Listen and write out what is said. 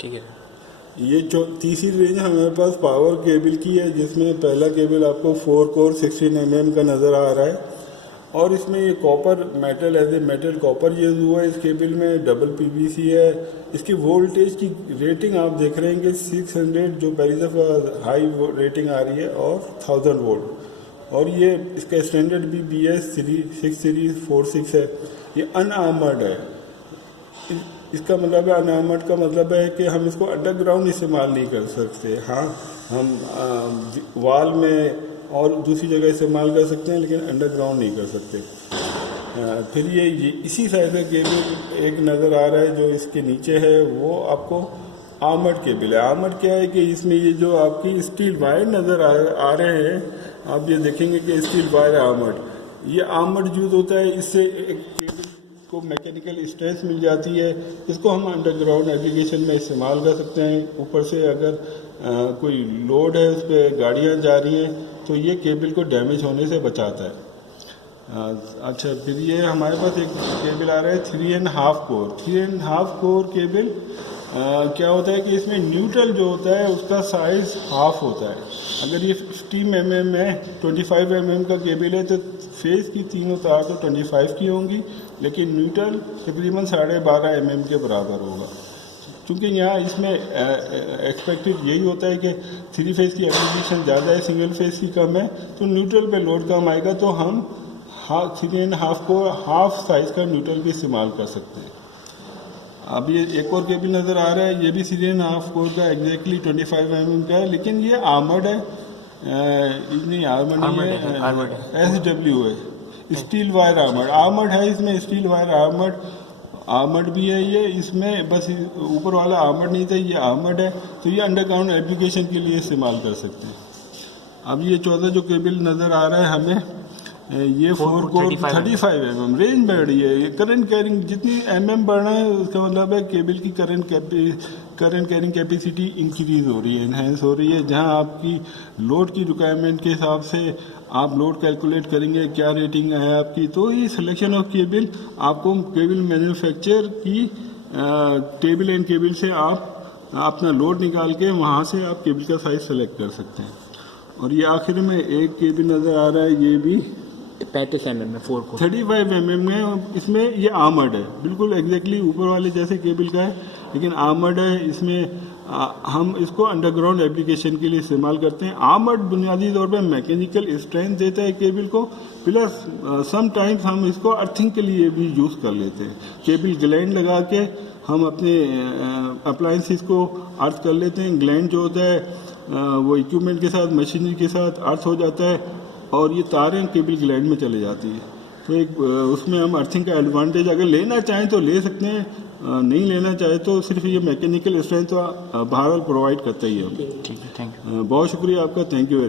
ठीक है। ये तीसरी रेंज हमारे पास पावर केबल की है, जिसमें पहला केबल आपको 4 कोर 16 mm का नज़र आ रहा है और इसमें ये copper metal as a metal copper use हुआ है। इस केबल में डबल पीवीसी है। इसकी वोल्टेज की रेटिंग आप देख रहे हैं कि 600 जो पहली दफ़ा हाई रेटिंग आ रही है और 1000 वोल्ट। और ये इसका स्टैंडर्ड भी BS 646 है। ये अनआर्मर्ड है। इसका मतलब है अनआर्मर्ड का मतलब है कि हम इसको अंडरग्राउंड इस्तेमाल नहीं कर सकते। हाँ, हम वॉल में और दूसरी जगह इस्तेमाल कर सकते हैं, लेकिन अंडरग्राउंड नहीं कर सकते। फिर ये इसी साइज का केबल एक नज़र आ रहा है जो इसके नीचे है, वो आपको आर्मर्ड केबल है। आर्मर्ड क्या है कि इसमें ये जो आपकी स्टील वायर नज़र आ रहे हैं, आप ये देखेंगे कि स्टील वायर आर्मर्ड। ये आर्मर्ड यूज होता है, इससे एक केबल को मैकेनिकल स्ट्रेंथ मिल जाती है। इसको हम अंडरग्राउंड एप्लीकेशन में इस्तेमाल कर सकते हैं। ऊपर से अगर कोई लोड है, उस पर गाड़ियाँ जा रही हैं, तो ये केबल को डैमेज होने से बचाता है। अच्छा, फिर ये हमारे पास एक केबल आ रहा है 3.5 कोर। 3.5 कोर केबल क्या होता है कि इसमें न्यूट्रल जो होता है उसका साइज हाफ होता है। अगर ये 15 mm है, 25 mm का केबल है, तो फेस की तीनों तार तो 25 की होंगी, लेकिन न्यूट्रल तकरीबन 12.5 mm के बराबर होगा। क्योंकि यहाँ इसमें एक्सपेक्टेड यही होता है कि 3 फेस की एप्लीकेशन ज़्यादा है, सिंगल फेस की कम है, तो न्यूट्रल पे लोड कम आएगा, तो हम 3.5 को हाफ साइज़ का न्यूट्रल भी इस्तेमाल कर सकते हैं। अब ये एक और केबल नज़र आ रहा है, ये भी 3.5 कोर का एग्जैक्टली 25 mm का है, लेकिन ये आर्मर्ड है। नहीं, आर्मर्ड नहीं है, SW है, स्टील वायर आर्मर्ड है। इसमें स्टील वायर आर्मर्ड भी है। ये इसमें बस ऊपर वाला आर्मर्ड नहीं था, ये आर्मर्ड है, तो ये अंडरग्राउंड एप्लीकेशन के लिए इस्तेमाल कर सकते हैं। अब ये 14 जो केबल नज़र आ रहा है हमें, ये 4 कोर 35 mm रेंज बढ़ रही है। ये करंट कैरिंग जितनी mm बढ़ना है, उसका मतलब है केबल की करंट कैरिंग कैपेसिटी इंक्रीज हो रही है, इन्हेंस हो रही है। जहां आपकी लोड की रिक्वायरमेंट के हिसाब से आप लोड कैलकुलेट करेंगे क्या रेटिंग है आपकी, तो ये सिलेक्शन ऑफ केबल आपको केबल मैन्युफैक्चर की टेबल एंड केबल से आप अपना लोड निकाल के वहाँ से आप केबल का साइज सेलेक्ट कर सकते हैं। और ये आखिर में एक केबल नज़र आ रहा है, ये भी 35 mm है, 4 को 35 mm में। इसमें ये आर्मर्ड है, बिल्कुल एग्जैक्टली ऊपर वाले जैसे केबल का है, लेकिन आर्मर्ड है। इसमें हम इसको अंडरग्राउंड एप्लीकेशन के लिए इस्तेमाल करते हैं। आर्मर्ड बुनियादी तौर पर मैकेनिकल स्ट्रेंथ देता है केबल को, प्लस समटाइम्स हम इसको अर्थिंग के लिए भी यूज़ कर लेते हैं। केबल ग्लैंड लगा के हम अपने अप्लायंसेस को अर्थ कर लेते हैं। ग्लैंड जो होता है वो इक्विपमेंट के साथ, मशीनरी के साथ अर्थ हो जाता है और ये तारें केबल ग्लैंड में चले जाती है। तो एक उसमें हम अर्थिंग का एडवांटेज अगर लेना चाहें तो ले सकते हैं, नहीं लेना चाहे तो सिर्फ ये मैकेनिकल स्ट्रेंथ तो बाहर प्रोवाइड करता ही है। ठीक है, थैंक यू। बहुत शुक्रिया आपका, थैंक यू वेरी मच।